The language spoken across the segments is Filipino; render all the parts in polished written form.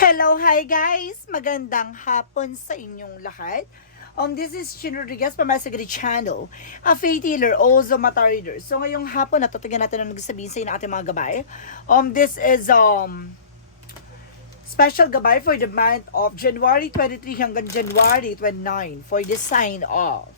Hello, hi guys! Magandang hapon sa inyong lahat. This is Chin Rodriguez from my Sagari channel, a faith healer, also mata reader. So ngayong hapon, natutugyan natin ang nagsasabihin sa inyo ng ating mga gabay. This is special gabay for the month of January 23 hanggang January 29 for the sign of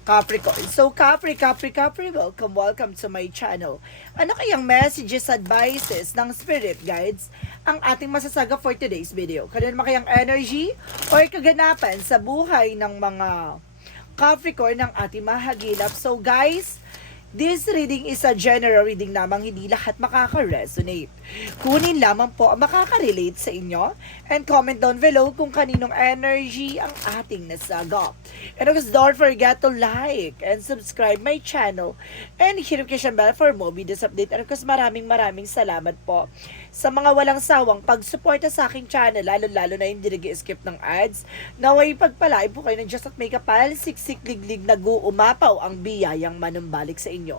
Capricorn. So, Capri, welcome to my channel. Ano kayang messages, advices ng spirit guides ang ating masasaga for today's video? Kano naman kayang energy or kaganapan sa buhay ng mga Capricorn ng ating mahagilap? So, guys, this reading is a general reading lamang, hindi lahat makaka-resonate. Kunin lamang po ang makaka-relate sa inyo and comment down below kung kaninong energy ang ating nasaga. And of course, don't forget to like and subscribe my channel and hit notification bell for more videos update. And of course, maraming salamat po sa mga walang sawang pagsuporta sa aking channel, lalo na hindi nag-skip ng ads. Naway pagpalain po kayo ng Just at May Kapal, siksik liglig nag-uumapaw ang biyayang manumbalik sa inyo.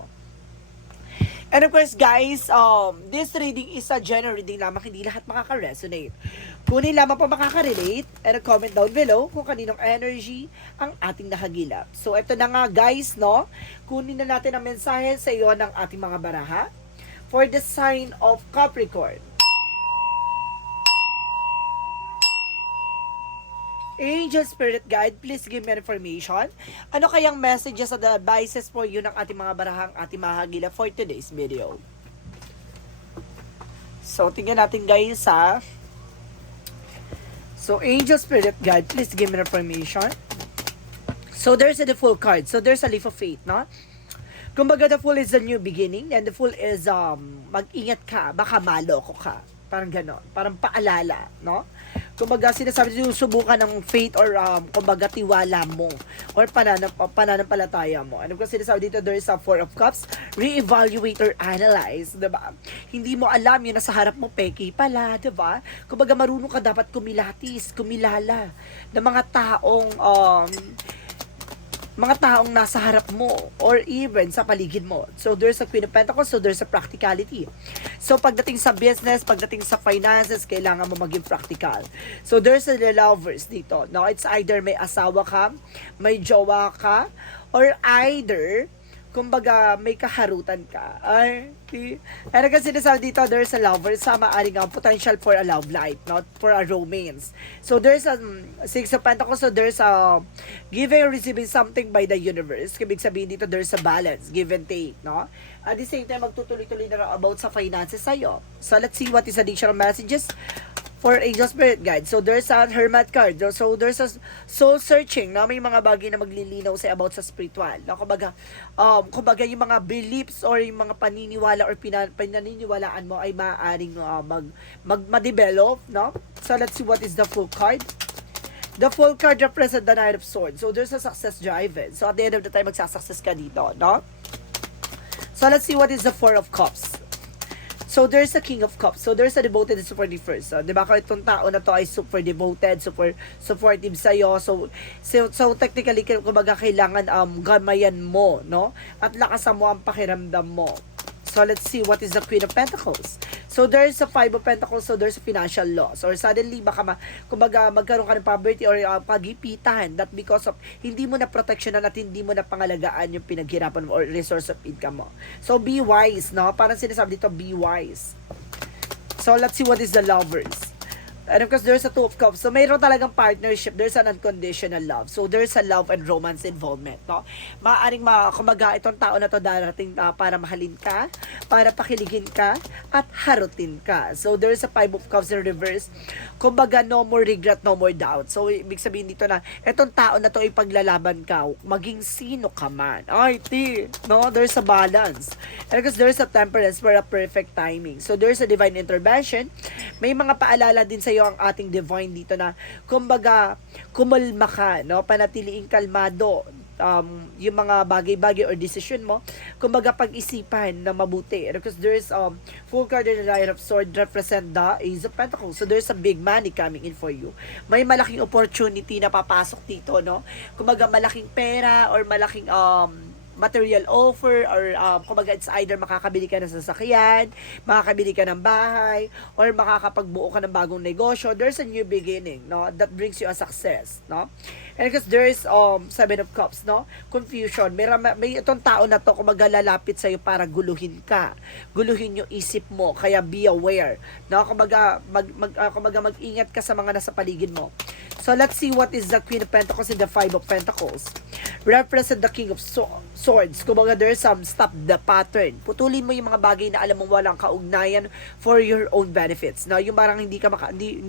And of course guys, this reading is a general reading lamang, hindi lahat makaka-resonate. Kunin lamang po makaka-relate and comment down below kung kaninong energy ang ating nahagilap. So ito na nga guys, no? Kunin na natin ang mensahe sa iyo ng ating mga baraha for the sign of Capricorn. Angel Spirit Guide, please give me information. Ano kayang messages at advices for you ng ating mga barahang ating mahagila for today's video? So, tingnan natin guys ha. So, Angel Spirit Guide, please give me information. So, there's the Fool card. So, there's a leap of faith, no? Kumbaga, the Fool is a new beginning and the Fool is, mag-ingat ka, baka maloko ka. Parang gano'n. Parang paalala, no? Kumbaga, sinasabi yung subukan ng faith or kumbaga tiwala mo or pananampalataya mo. Ano ko sinasabi dito, there is a Four of Cups, re-evaluate or analyze, diba? Hindi mo alam yun na sa harap mo, peki pala, diba? Kumbaga, marunong ka dapat kumilatis, kumilala ng mga taong nasa harap mo or even sa paligid mo. So, there's a Queen of Pentacles, so there's a practicality. So, pagdating sa business, pagdating sa finances, kailangan mo maging practical. So, there's a lovers dito. No? It's either may asawa ka, may jowa ka, or either, kumbaga, may kaharutan ka. Ay, ano kasi sinasabi dito, there's a lover, sa maaring potential for a love life, not for a romance. So, there's a Six of Pentacles, so there's a giving or receiving something by the universe. Ibig sabihin dito, there's a balance, give and take, no? At the same time, magtutuloy-tuloy na about sa finances sa'yo. So, let's see what is additional messages for Angel Spirit Guide. So, there's a Hermit card. So, there's a soul searching, no? May mga bagay na maglilinaw sa about sa spiritual. No? Kumbaga, yung mga beliefs or yung mga paniniwala or pinaniniwalaan mo ay maaaring ma-develop, no? So, let's see what is the Fool card. The Fool card represents the Knight of Swords. So, there's a success driven. So, at the end of the time, magsasuccess ka dito, no? So, let's see what is the Four of Cups. So, there's a King of Cups. So, there's a devoted and super first. So, di ba, kung itong tao na to ay super devoted, super supportive sa'yo. So technically, kumbaga, kailangan gamayan mo, no? At lakasan mo ang pakiramdam mo. So, let's see what is the Queen of Pentacles. So, there's a Five of Pentacles, so there's a financial loss. Or suddenly, baka kumbaga, magkaroon ka ng poverty or pagipitan that because of hindi mo na protectionan at hindi mo na pangalagaan yung pinaghirapan mo or resource of income mo. So, be wise, no? Parang sinasabi dito, be wise. So, let's see what is the lovers. And of course, there's a Two of Cups. So, mayroon talagang partnership. There's an unconditional love. So, there's a love and romance involvement, no? Maaaring kumbaga, itong tao na to darating para mahalin ka, para pakiligin ka, at harutin ka. So, there's a Five of Cups in reverse. Kumbaga, no more regret, no more doubt. So, ibig sabihin dito na, itong tao na to ay paglalaban ka, maging sino ka man. Ay, no? There's a balance. And of course, there's a temperance for a perfect timing. So, there's a divine intervention. May mga paalala din sa'yo ang ating divine dito na kumbaga kumalma ka, no? Panatiliing kalmado yung mga bagay-bagay or decision mo, kumbaga pag-isipan na mabuti. Because there's Full card in the Knight of Swords represent the Ace of Pentacles. So there's a big money coming in for you. May malaking opportunity na papasok dito, no? Kumbaga malaking pera or malaking material offer, or kumbaga it's either makakabili ka ng sasakyan, makakabili ka ng bahay, or makakapagbuo ka ng bagong negosyo. There's a new beginning, no, that brings you a success, no. And because there is Seven of Cups, no, confusion. May itong tao na to kumbaga lalapit sa iyo para guluhin ka, guluhin yung isip mo, kaya be aware, no. Kumbaga mag-ingat ka sa mga nasa paligid mo. So let's see what is the Queen of Pentacles and the Five of Pentacles. Represent the King of Swords. Kumbaga there's some stop the pattern. Putulin mo yung mga bagay na alam mong walang kaugnayan for your own benefits. No, yung parang hindi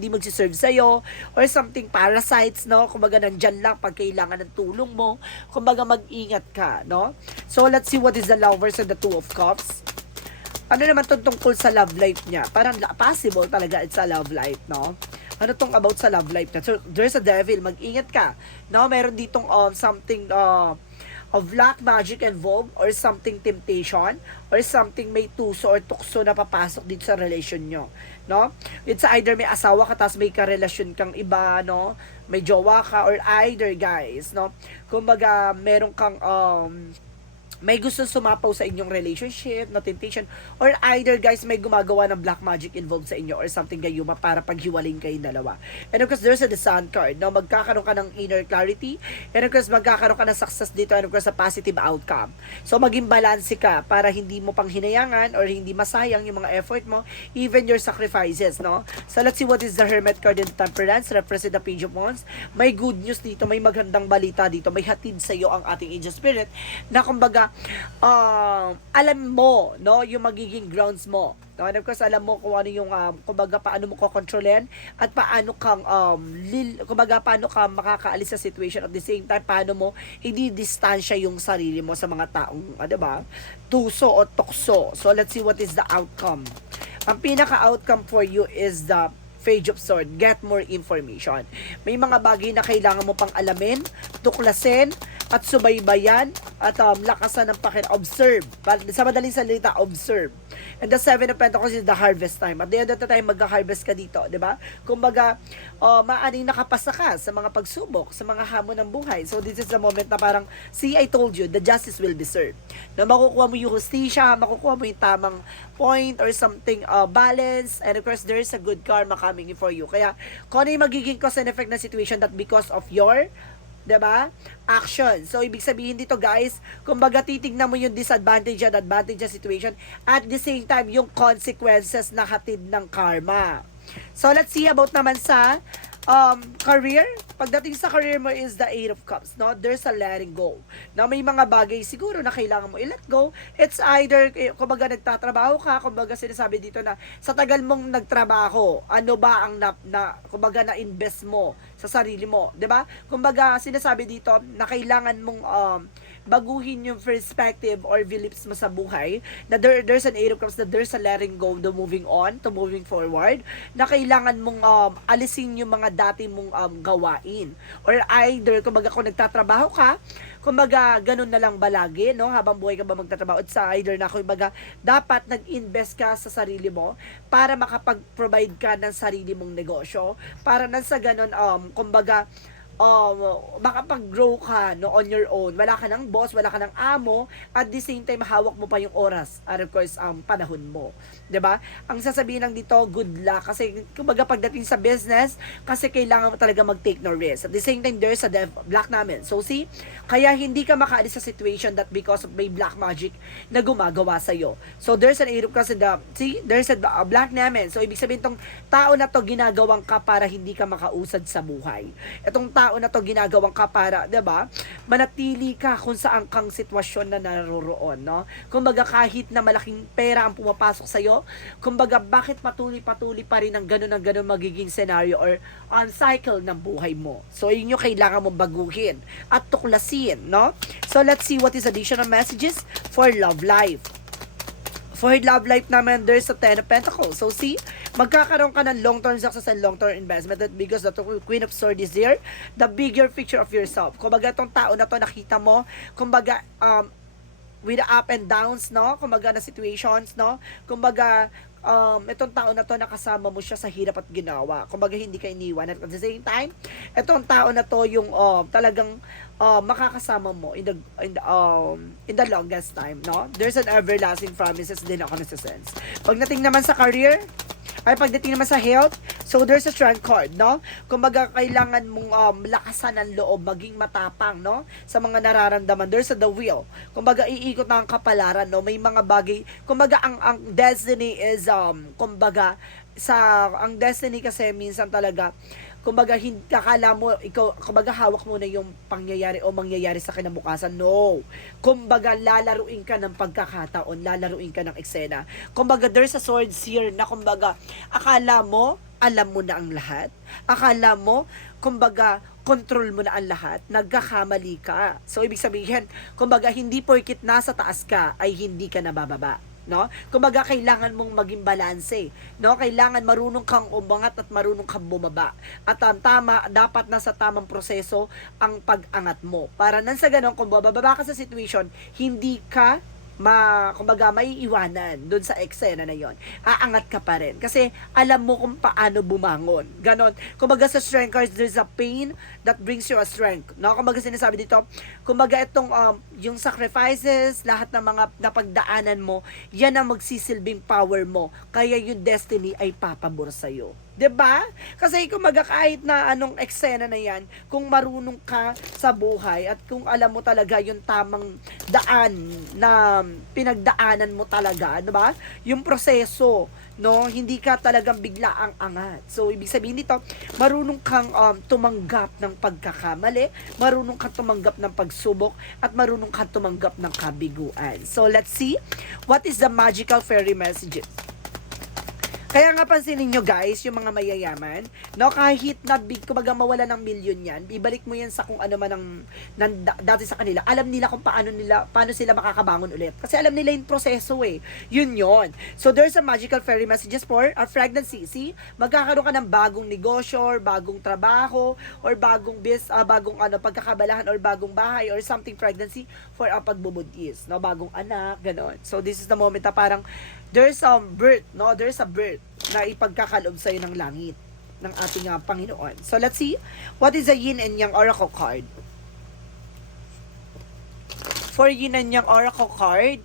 magsiserve sa iyo, or something parasites, no. Kumbaga nandyan lang pag kailangan ng tulong mo. Kumbaga mag-ingat ka, no. So let's see what is the Lovers and the Two of Cups. Ano naman tungkol sa love life niya? Parang possible talaga it's a love life, no. Ano tong about sa love life na? So, there's a devil. Mag-ingat ka. No, meron ditong something of black magic involved, or something temptation, or something may tuso or tukso na papasok dito sa relation nyo. No? It's either may asawa ka tapos may karelasyon kang iba, no? May jowa ka, or either guys, no? Kumbaga, meron kang may gusto sumapaw sa inyong relationship, no, temptation, or either guys may gumagawa ng black magic involved sa inyo, or something gayuma para paghiwalay kayong dalawa. And of course, there's a the Sun card, no, magkakaroon ka ng inner clarity, and of course, magkakaroon ka ng success dito, and of course, a positive outcome. So, maging balanse ka para hindi mo pang hinayangan or hindi masayang yung mga effort mo, even your sacrifices, no. So, let's see what is the Hermit card in Temperance, represent the Page of Wands. May good news dito, may magandang balita dito, may hatid sa iyo ang ating angel spirit, na kumbaga, alam mo, no, yung magiging grounds mo. No? And of course, alam mo kung ano yung, kumbaga, paano mo kontrolin at paano kang, kumbaga, paano ka makakaalis sa situation, at the same time, paano mo i-distansya yung sarili mo sa mga taong, diba, tuso o tukso. So, let's see what is the outcome. Ang pinaka-outcome for you is the Page of Swords. Get more information. May mga bagay na kailangan mo pang alamin, tuklasin, at subaybayan, at lakasan ng observe. Sa madaling salita, observe. And the Seven of Pentacles is the harvest time. At the end of the time, magka-harvest ka dito, di ba? Kumbaga, maaring nakapasa ka sa mga pagsubok, sa mga hamon ng buhay. So, this is the moment na parang, see, I told you, the justice will be served. Na makukuha mo yung hustisya, makukuha mo yung tamang point or something balance, and of course, there is a good karma coming for you. Kaya, kung ano yung magiging cause and effect na situation that because of your, diba, action. So, ibig sabihin dito guys, kumbaga titignan mo yung disadvantage and advantage na situation, at the same time, yung consequences na hatid ng karma. So, let's see about naman sa career. Pagdating sa career mo is the Eight of Cups, no? There's a letting go. Now, may mga bagay siguro na kailangan mo i-let go. It's either, kumbaga nagtatrabaho ka, kumbaga sinasabi dito na sa tagal mong nagtrabaho, ano ba ang kumbaga na-invest mo sa sarili mo, 'di ba? Kumbaga sinasabi dito na kailangan mong baguhin yung perspective or beliefs mo sa buhay, na there's an Eight of Cups, that there's a letting go, the moving on, to moving forward, na kailangan mong alisin yung mga dati mong gawain. Or either, kumbaga kung nagtatrabaho ka, kumbaga ganun na lang ba lagi, no? Habang buhay ka ba magtatrabaho? It's either na, kumbaga, dapat nag-invest ka sa sarili mo para makapag-provide ka ng sarili mong negosyo, para nang sa ganun, kumbaga, makapag-grow ka, no, on your own. Wala ka ng boss, wala ka ng amo, at the same time hawak mo pa yung oras, at of course panahon mo, 'di ba? Ang sasabihin lang dito, good luck, kasi kumbaga pagdating sa business, kasi kailangan mo talaga mag-take no risk. At the same time, there's a black namin. So see, kaya hindi ka makaalis sa situation that because of may black magic na gumagawa sa iyo. So there's an Eight of Cups in the, see, there's a black namin. So ibig sabihin tong tao na to ginagawang ka para hindi ka makausad sa buhay. Itong tao na to ginagawang ka para, 'di ba, manatili ka kung saan kang sitwasyon na naroroon, no? Kumbaga kahit na malaking pera ang pumapasok sa iyo, kumbaga bakit patuloy pa rin ang ganun magiging scenario or on cycle ng buhay mo. So yun yung kailangan mong baguhin at tuklasin, no? So let's see what is additional messages for love life. For love life naman, there's a Ten of Pentacles. So see, magkakaroon ka ng long-term success and long-term investment, because the Queen of Swords is here, the bigger picture of yourself. Kumbaga itong tao na to, nakita mo, kumbaga, with the up and downs, no? Kumbaga na situations, no? Kumbaga, itong tao na to nakasama mo siya sa hirap at ginawa. Kumbaga hindi ka iniwan. At the same time, itong tao na to yung talagang makakasama mo in the longest time, no? There's an everlasting promises din ako na sense. Pagdating naman sa career, ay pagdating naman sa health, so there's a strength card, no? Kumbaga kailangan mong lakasan ang loob, maging matapang, no? Sa mga nararamdaman, there's a the will. Kumbaga iikot na ang kapalaran, no? May mga bagay, kumbaga ang destiny is kumbaga ang destiny kasi minsan talaga kumbaga akala mo ikaw kumbaga hawak mo na yung pangyayari o mangyayari sa kinabukasan. No, kumbaga lalaruin ka ng pagkakataon, lalaruin ka ng eksena. Kumbaga there's a swords here na kumbaga akala mo alam mo na ang lahat, akala mo kumbaga control mo na ang lahat, nagkakamali ka. So ibig sabihin kumbaga hindi porkit nasa taas ka ay hindi ka nabababa, no? Kumbaga kailangan mong maging balanse, no? Kailangan marunong kang umangat at marunong kang bumaba. At tama, dapat nasa tamang proseso ang pag-angat mo. Para nang sa ganun, kung bababa ka sa situation, hindi ka kumbaga maiiwanan doon sa eksena na yon. Aangat ka pa rin kasi alam mo kung paano bumangon. Ganon. Kumbaga sa strength cards, there's a pain that brings you a strength, no? Kumbaga sinasabi dito, kumbaga itong yung sacrifices, lahat ng mga napagdaanan mo, yan ang magsisilbing power mo. Kaya yung destiny ay papabor sa'yo. 'Di ba? Kasi kumbaga kahit na anong eksena na 'yan, kung marunong ka sa buhay at kung alam mo talaga yung tamang daan na pinagdaanan mo talaga, 'di ba? Yung proseso, no, hindi ka talagang bigla ang angat. So ibig sabihin nito, marunong kang tumanggap ng pagkakamali, marunong kang tumanggap ng pagsubok at marunong kang tumanggap ng kabiguan. So let's see what is the magical fairy messages. Kaya nga pansinin nyo guys, yung mga mayayaman, no, kahit na big, kumbaga mawala ng milyon yan, ibalik mo yan sa kung ano man dati sa kanila. Alam nila kung paano sila makakabangon ulit. Kasi alam nila yung proseso eh. Yun yon. So there's a magical fairy messages for our pregnancy. See, magkakaroon ka ng bagong negosyo, or bagong trabaho, or bagong pagkakabalahan, or bagong bahay, or something pregnancy for a pagbubuntis, no, bagong anak, ganon. So this is the moment na parang there's birth, no? There's a birth na ipagkakalob sa'yo ng langit ng ating Panginoon. So let's see what is the yin and yang oracle card. For yin and yang oracle card,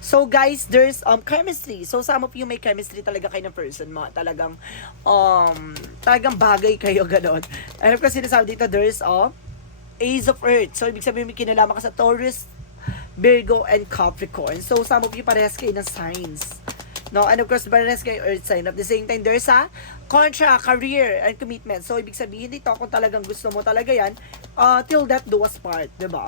so guys, there's chemistry. So some of you may chemistry talaga kayo ng person mo. Talagang bagay kayo ganon. Ano kasi sinasabi dito, there's Ace of Earth. So ibig sabihin may kinalaman ka sa Taurus, Virgo, and Capricorn. So some of you parehas kayo ng signs. No, and of course parehas kayo Earth sign. At the same time, there's a contract, career, and commitment. So ibig sabihin dito, kung talagang gusto mo talaga yan, till death do us part, diba?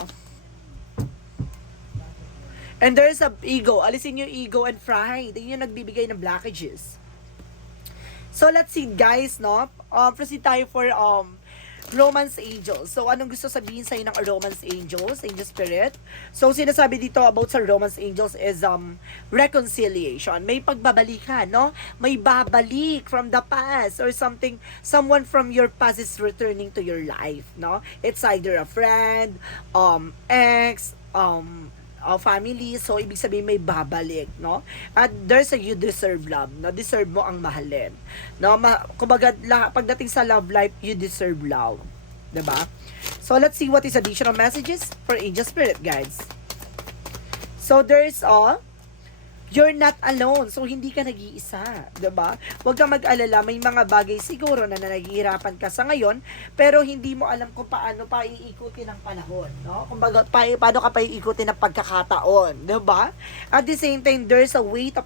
And there's a ego. Alisin yung ego and pride. Yun yung nagbibigay ng blockages. So, let's see, guys, no? Proceed tayo for romance angels. So, anong gusto sabihin sa'yo ng romance angels, angel spirit? So, sinasabi dito about sa romance angels is reconciliation. May pagbabalikan, no? May babalik from the past or something. Someone from your past is returning to your life, no? It's either a friend, ex, family, so ibig sabihin may babalik, no? At there's a you deserve love, no? Deserve mo ang mahalin, no? Kumbaga, pagdating sa love life, you deserve love, diba? So let's see what is additional messages for angel spirit, guys. So there's you're not alone. So, hindi ka nag-iisa. Diba? Huwag kang mag-alala. May mga bagay siguro na naghihirapan ka sa ngayon, pero hindi mo alam kung paano pa iikutin ang panahon. No? Kung paano ka pa iikutin ang pagkakataon. Diba? At the same time, there's a weight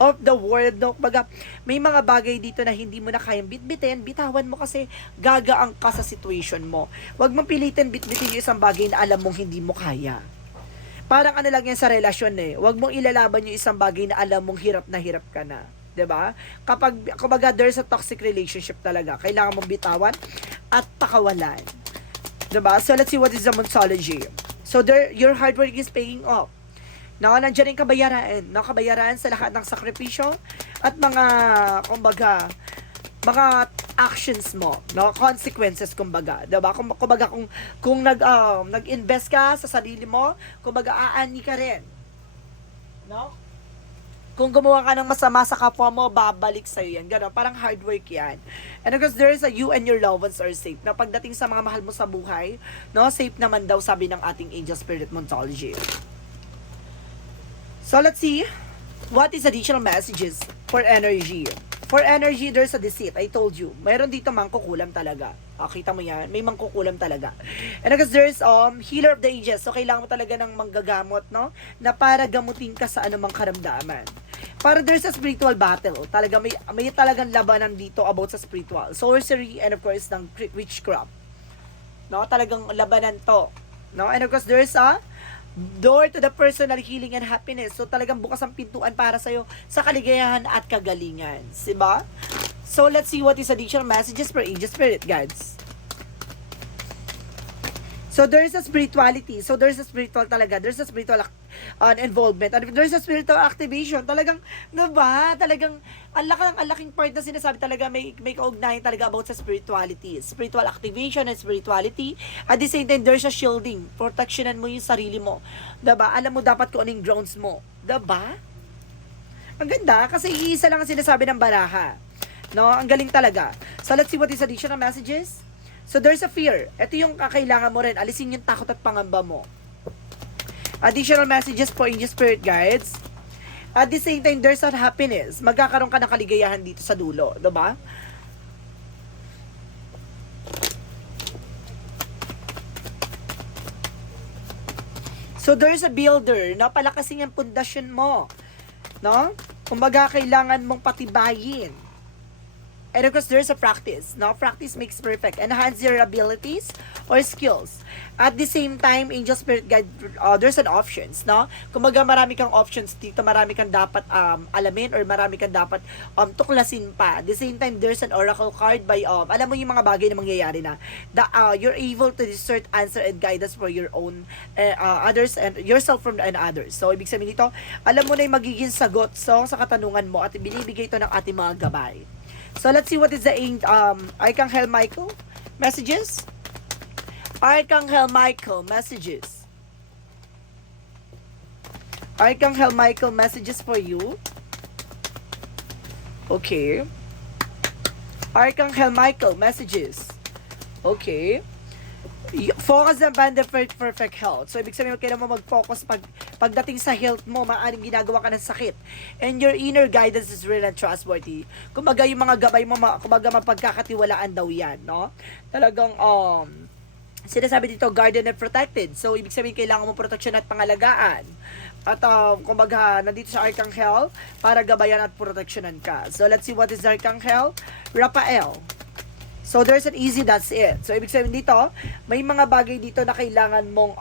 of the world. No? Kumbaga, may mga bagay dito na hindi mo na kayang bitbitin. Bitawan mo kasi gagaang ka sa situation mo. Huwag mong pilitin bitbitin yung isang bagay na alam mong hindi mo kaya. Parang ano lang yan sa relasyon eh. Huwag mong ilalaban yung isang bagay na alam mong hirap na hirap ka na. 'Di ba? Kumbaga there's a toxic relationship talaga. Kailangan mong bitawan at pakawalan. 'Di ba? So let's see what is the Monsology. So your hard work is paying off. Nandiyan yung kabayaran. Kabayaran sa lahat ng sakripisyo at mga, kumbaga, mga actions mo, no? Consequences, kumbaga, 'di ba? Kumbaga kung nag-invest ka sa sarili mo, kumbaga aani ka rin, no? Kung gumawa ka ng masama sa kapwa mo, babalik sa'yo yan. Gano'n, parang hard work yan. And of course, there is a you and your loved ones are safe. Na pagdating sa mga mahal mo sa buhay, no, safe naman daw, sabi ng ating Angel Spirit Mythology. So, let's see. What is additional messages for energy? For energy, there's a deceit. I told you. Mayroon dito mangkukulam talaga. Kita mo yan? May mangkukulam talaga. And because there's healer of the ages. So, kailangan mo talaga ng manggagamot, no? Na para gamutin ka sa anumang karamdaman. Para there's a spiritual battle. Talaga, may talagang labanan dito about sa spiritual. Sorcery and of course, ng witchcraft. No? Talagang labanan to. No? And of course, there's a door to the personal healing and happiness. So, talagang bukas ang pintuan para sa'yo sa kaligayahan at kagalingan. Diba? So, let's see what is additional messages for Angel Spirit Guides. So, there is a spirituality. So, there's a spiritual talaga. There's a spiritual involvement. And if there's a spiritual activation, talagang, diba? Talagang, ang laking part na sinasabi talaga, may kaugnayan talaga about sa spirituality. Spiritual activation and spirituality. At the same time, there's a shielding. Protectionan mo yung sarili mo. Diba? Alam mo dapat kung anong grounds mo. Diba? Ang ganda, kasi iisa lang ang sinasabi ng baraha. No? Ang galing talaga. So, let's see what is additional messages. So, there's a fear. Ito yung kakailangan mo rin. Alisin yung takot at pangamba mo. Additional messages for Angel Spirit Guides. At the same time, there's a happiness. Magkakaroon ka ng kaligayahan dito sa dulo. Diba? So, there's a builder. No? Palakasin ang pundasyon mo. No? Kumbaga, kailangan mong patibayin. And of course, there's a practice. No? Practice makes perfect. Enhance your abilities or skills. At the same time, Angel Spirit Guide, there's an options. No? Kumbaga, marami kang options dito. Marami kang dapat alamin or marami kang dapat tuklasin pa. At the same time, there's an oracle card by, alam mo yung mga bagay na mangyayari na. You're able to discern answer and guidance for your own, others, and yourself from and others. So, ibig sabihin dito, alam mo na yung magiging sagot sa katanungan mo at binibigay ito ng ating mga gabay. So, let's see what is the Archangel Michael messages. Archangel Michael messages. Archangel Michael messages for you. Okay. Archangel Michael messages. Okay. Focus on the perfect health. So, ibig sabihin, kailangan mo mag-focus pagdating sa health mo, maaaring ginagawa ka ng sakit. And your inner guidance is real and trustworthy. Kumbaga, yung mga gabay mo, kumbaga, mapagkakatiwalaan daw yan, no? Talagang, sinasabi dito, guarded and protected. So, ibig sabihin, kailangan mo protection at pangalagaan. At, kumbaga, nandito sa Archangel para gabayan at protectionan ka. So, let's see what is Archangel Raphael. So, there's an easy, that's it. So, ibig sabihin dito, may mga bagay dito na kailangan mong,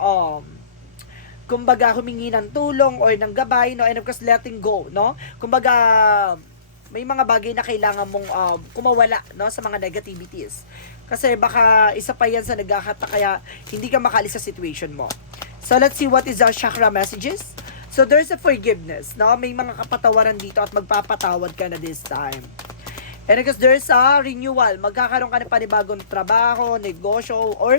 kumbaga, humingi ng tulong or ng gabay, no? And of course, letting go, no? Kumbaga, may mga bagay na kailangan mong kumawala, no? Sa mga negativities. Kasi baka isa pa yan sa nagkakata, kaya hindi ka makalis sa situation mo. So, let's see what is our chakra messages. So, there's a forgiveness, no? May mga kapatawaran dito at magpapatawad ka na this time. And because there's a renewal, magkakaroon ka ng panibagong trabaho, negosyo, or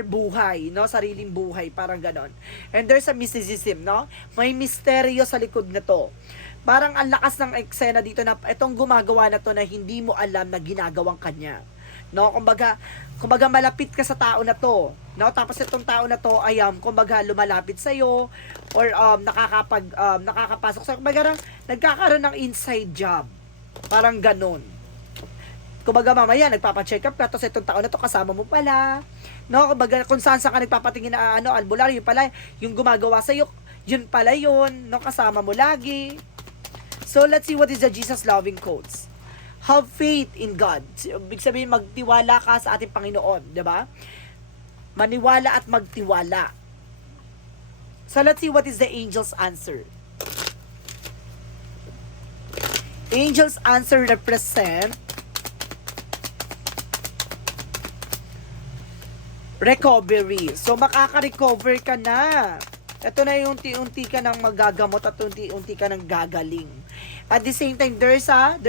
buhay, no? Sariling buhay, parang ganon. And there's a mysticism, no? May misteryo sa likod na to. Parang ang lakas ng eksena dito na itong gumagawa na to na hindi mo alam na ginagawang kanya. No? Kumbaga malapit ka sa tao na to. No? Tapos itong tao na to ay kumbaga lumalapit sa iyo or nakakapasok sa kumbaga nagkakaroon ng inside job. Parang ganon. Kumbaga mamaya nagpapa-check up ka, tapos itong tao na to kasama mo pala. No, kumbaga kung saan ka nagpapatingin na albularyo pala, yung gumagawa sa iyo, yun pala yun, no, kasama mo lagi. So let's see what is the Jesus loving quotes. Have faith in God. Ibig sabihin magtiwala ka sa ating Panginoon, 'di ba? Maniwala at magtiwala. So let's see what is the angel's answer. Angel's answer represent recovery. So, makaka-recover ka na. Ito na yung unti-unti ka nang magagamot at unti-unti ka nang gagaling. At the same time, there's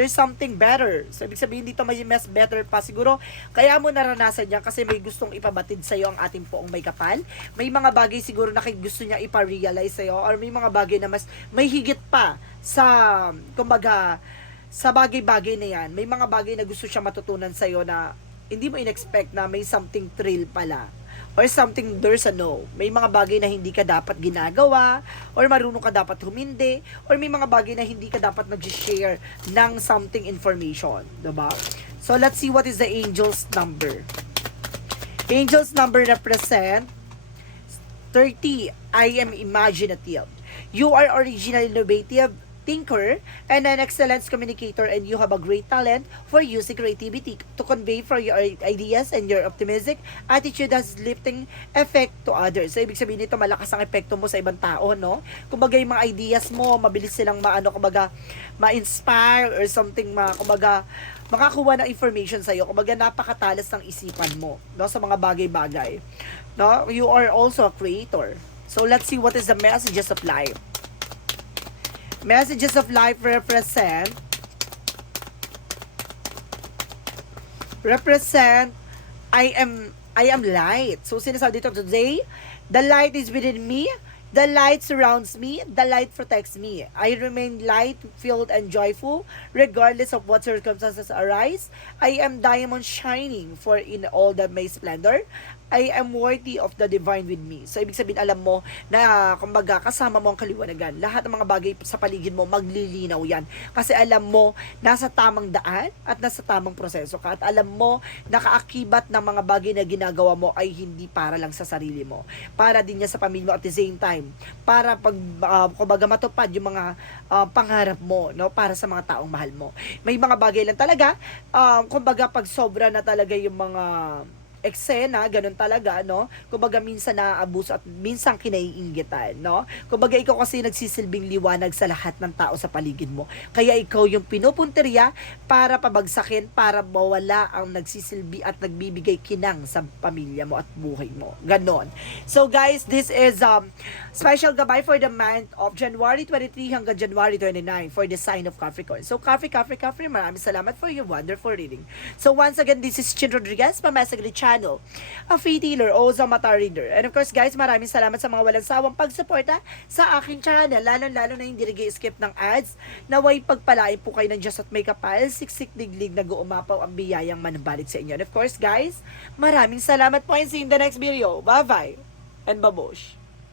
something better. So, ibig sabihin dito may mas better pa. Siguro, kaya mo naranasan yan kasi may gustong ipabatid sa'yo ang ating poong may kapal. May mga bagay siguro na gusto niya ipa-realize sa'yo or may mga bagay na mas may higit pa sa, kumbaga, sa bagay-bagay na yan. May mga bagay na gusto siya matutunan sa'yo na hindi mo in-expect na may something thrill pala. Or something there's a no. May mga bagay na hindi ka dapat ginagawa, or marunong ka dapat humindi, or may mga bagay na hindi ka dapat nag-share ng something information. Diba? So, let's see what is the angel's number. Angel's number represent 30. I am imaginative. You are original, innovative, thinker, and an excellent communicator, and you have a great talent for using creativity to convey for your ideas, and your optimistic attitude has lifting effect to others. So, ibig sabihin nito, malakas ang epekto mo sa ibang tao, no? Kumbaga, yung mga ideas mo, mabilis silang kumbaga, ma-inspire or something, kumbaga, makakuha ng information sa'yo. Kumbaga, napakatalas ng isipan mo, no? Sa mga bagay-bagay. No? You are also a creator. So, let's see what is the messages of life. Messages of life represent I am light. So sinasabi dito today, the light is within me, the light surrounds me, the light protects me. I remain light, filled, and joyful regardless of what circumstances arise. I am diamond shining for in all that my splendor. I am worthy of the divine with me. So, ibig sabihin, alam mo na, kumbaga, kasama mo ang kaliwanagan. Lahat ng mga bagay sa paligid mo, maglilinaw yan. Kasi alam mo, nasa tamang daan at nasa tamang proseso ka. At alam mo, nakaakibat ng mga bagay na ginagawa mo ay hindi para lang sa sarili mo. Para din niya sa pamilya mo at the same time. Para kumbaga, matupad yung mga pangarap mo, no? Para sa mga taong mahal mo. May mga bagay lang talaga, kumbaga, pag sobra na talaga yung mga eksena, ganun talaga, no? Kumbaga, minsan naaabuso at minsan kinaiinggitan, no? Kumbaga, ikaw kasi nagsisilbing liwanag sa lahat ng tao sa paligid mo. Kaya ikaw yung pinupunteriya para pabagsakin, para mawala ang nagsisilbi at nagbibigay kinang sa pamilya mo at buhay mo. Ganon. So, guys, this is special gabay for the month of January 23 hanggang January 29 for the sign of Capricorn. So, Capricorn, maraming salamat for your wonderful reading. So, once again, this is Chin Rodriguez, Pamasagli Channel, a free dealer o sa mata reader. And of course, guys, maraming salamat sa mga walang sawang pagsuporta sa aking channel, lalo na hindi nag-skip ng ads. Naway pagpalain po kayo ng Diyos at may kapal, siksik diglig nag-uumapaw ang biyayang manabalik sa inyo. And of course, guys, maraming salamat po and see you in the next video. Bye-bye and babush!